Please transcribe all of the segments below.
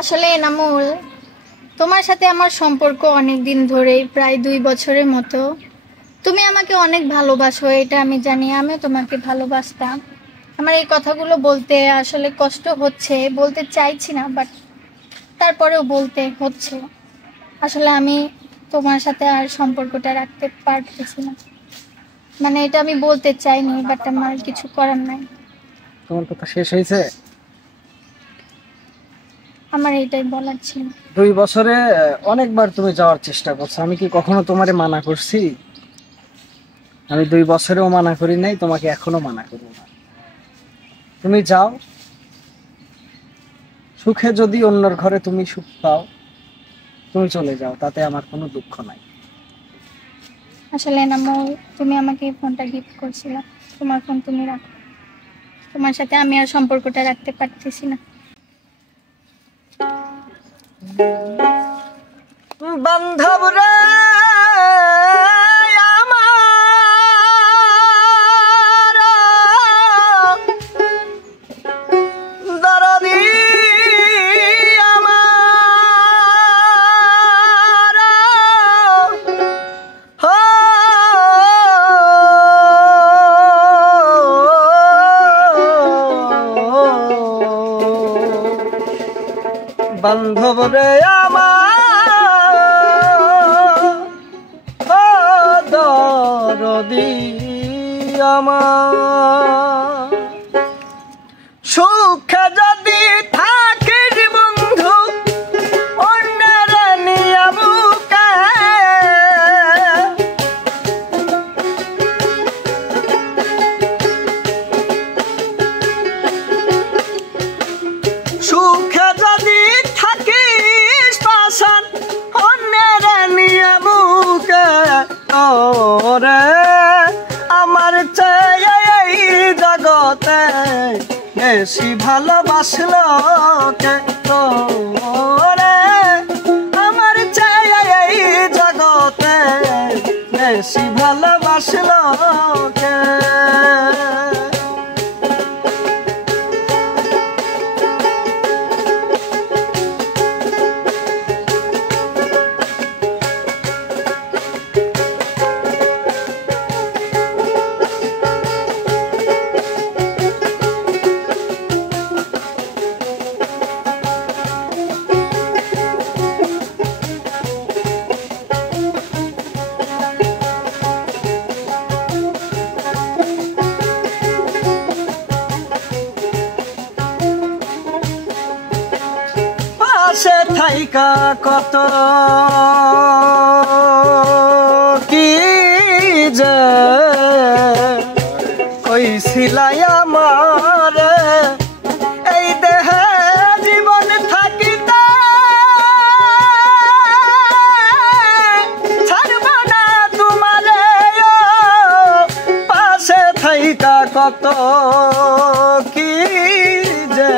আসলে এনামুল, তোমার সাথে আমার সম্পর্ক অনেক দিন ধরেই, প্রায় 2 বছরের মতো। তুমি আমাকে অনেক ভালোবাসো, এটা আমি জানি। আমিও তোমাকে ভালোবাসতাম। আমার এই কথাগুলো বলতে আসলে কষ্ট হচ্ছে, বলতে চাইছি না, বাট তারপরেও বলতে হচ্ছে। আসলে আমি তোমার সাথে আর সম্পর্কটা রাখতে পারতেছি না। মানে এটা আমি বলতে চাইনি, বাট আমার কিছু করার নাই। তোমার কথা শেষ হয়েছে? আমার এইটাই বলার ছিল। 2 বছরে অনেকবার তুমি যাওয়ার চেষ্টা করছো, আমি কি কখনো তোমারে মানা করছি? আমি 2 বছরেও মানা করি নাই, তোমাকে এখনো মানা করবো না। তুমি যাও, সুখে যদি অন্যর ঘরে তুমি সুখ পাও, তুমি চলে যাও, তাতে আমার কোনো দুঃখ নাই। আসলে এনামুল, তুমি আমাকে এই ফোনটা গিফট করছিলে, তোমার ফোন তুমি রাখো। তোমার সাথে আমি আর সম্পর্কটা রাখতে পারতেছি না। বান্ধব রে আমার, দরদি আমার, হো বান্ধব রে আমার, দরদি আমার, সুখে যদি থাকিস বন্ধু অন্যের নিয়া বুকে, সুখে যদি থাকিস পাশান অন্যের নিয়া বুকে, ওরে আমার চেয়ে এই জগতে বেশি ভালোবাসলো কে? তোরে আমার চেয়ে এই জগতে বেশি ভালোবাসলো কে? পাশে থাইকা কত কি যে কইছিলাই আমারে, এই দেহে জীবন থাকিতে ছাড়ব না তোমারে। পাশে থাইকা কত কি যে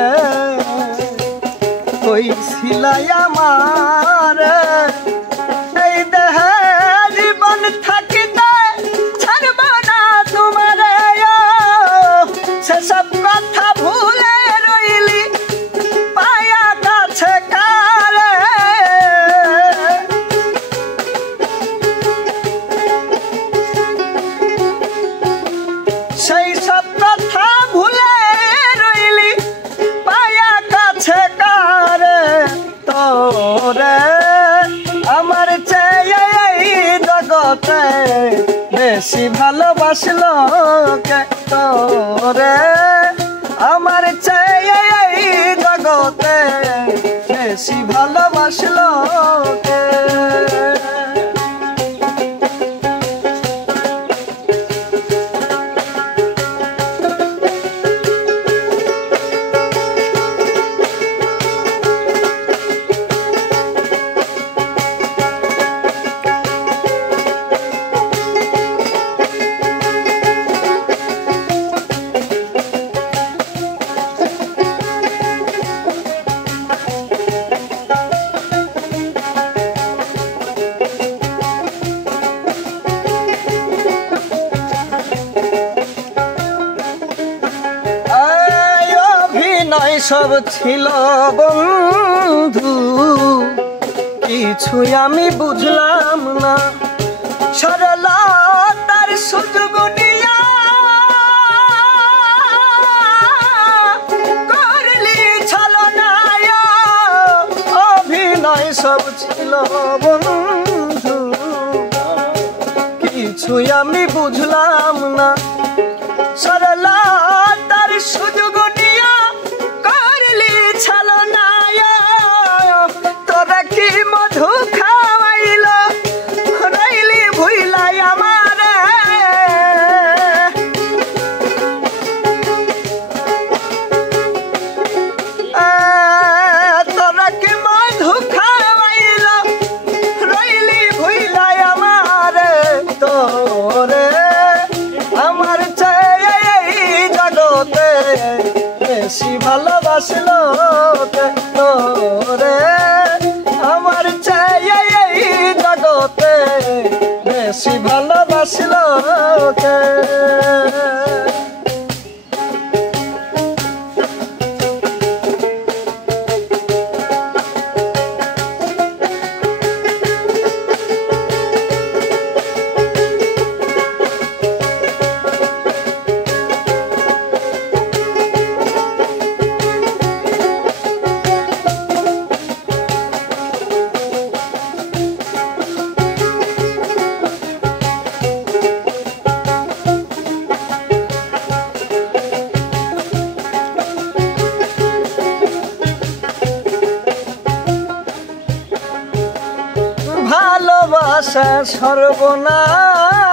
কইছিলাই আমারে, এই দেহে জীবন থাকিতে ছাড়ব না তোমারে। সেসব কথা ভুলে রইলি পায়া কাছে কারে, সেই সব কথা ভুলে রইলি পায়া কাছে কারে। তোরে আমার চেয়ে এই জগতে বেশি ভালোবাসলো কে? তোরে আমার চেয়ে এই জগতে বেশি ভালোবাসলো কে? সব ছিল বন্ধু কিছুই আমি বুঝলাম না সরলতার সুযোগ নিয়া করলি ছলনা অভিনয় সব ছিল বন্ধু কিছুই আমি বুঝলাম না সরলতার সুযোগ নিয়া করলি ছলনা তোরা কি মধু খাওয়াইল রাইলি ভুইলাই আমারে তোরা কি মধু খাওয়াইল রাইলি ভুইলাই আমারে তোরে আমার চেয়ে এই জগতে বেশি ভালোবাসলো তোরে আমার চেয়ে এই জগতে বেশি ভালোবাসলো ভালোবাসা সর্বনাশা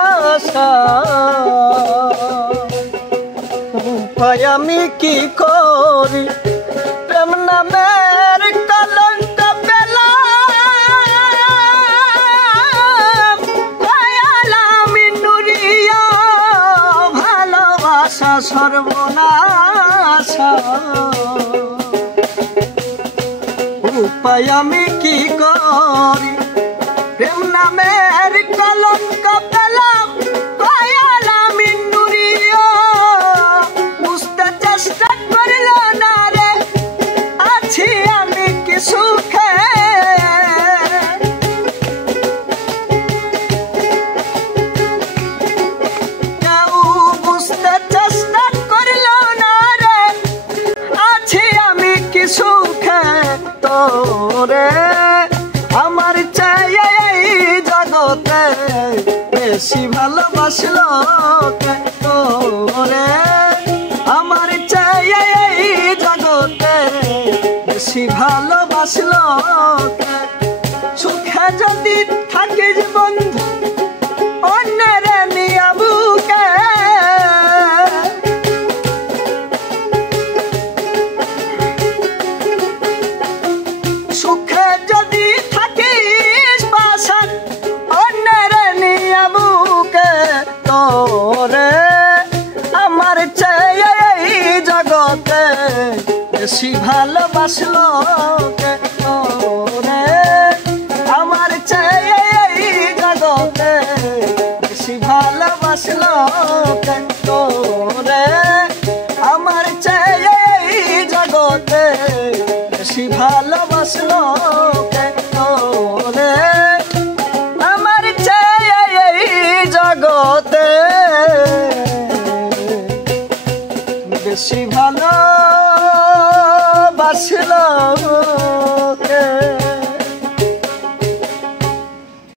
উপায় আমি কি করি প্রেম নামের কলঙ্ক পেলাম আমি নুরিয়া ভালোবাসা সর্বনাশা উপায় আমি কি করি প্রেম নামের কলঙ্ক পেলাম আমি নুরিয়া বুঝতে চেষ্টা করিল না রে আছি আমি কি সুখে কেউ বুঝতে চেষ্টা করিল না রে আছি আমি কি সুখে তোরে আমার চেয়ে এই জগতে বেশি ভালোবাসলো তোরে আমার চেয়ে এই জগতে বেশি ভালোবাসলো সুখে যদি থাকিস বন্ধু অন্যের নিয়া বুকে সুখে যদি থাকিস বাসান অন্যের নিয়া বুকে তোরে আমার চেয়ে এই জগতে বেশি ভালোবাসলো তোরে আমার চেয়ে এই জগতে বেশি ভালোবাসলো তোরে আমার চেয়ে এই জগতে বেশি ভালোবাসলো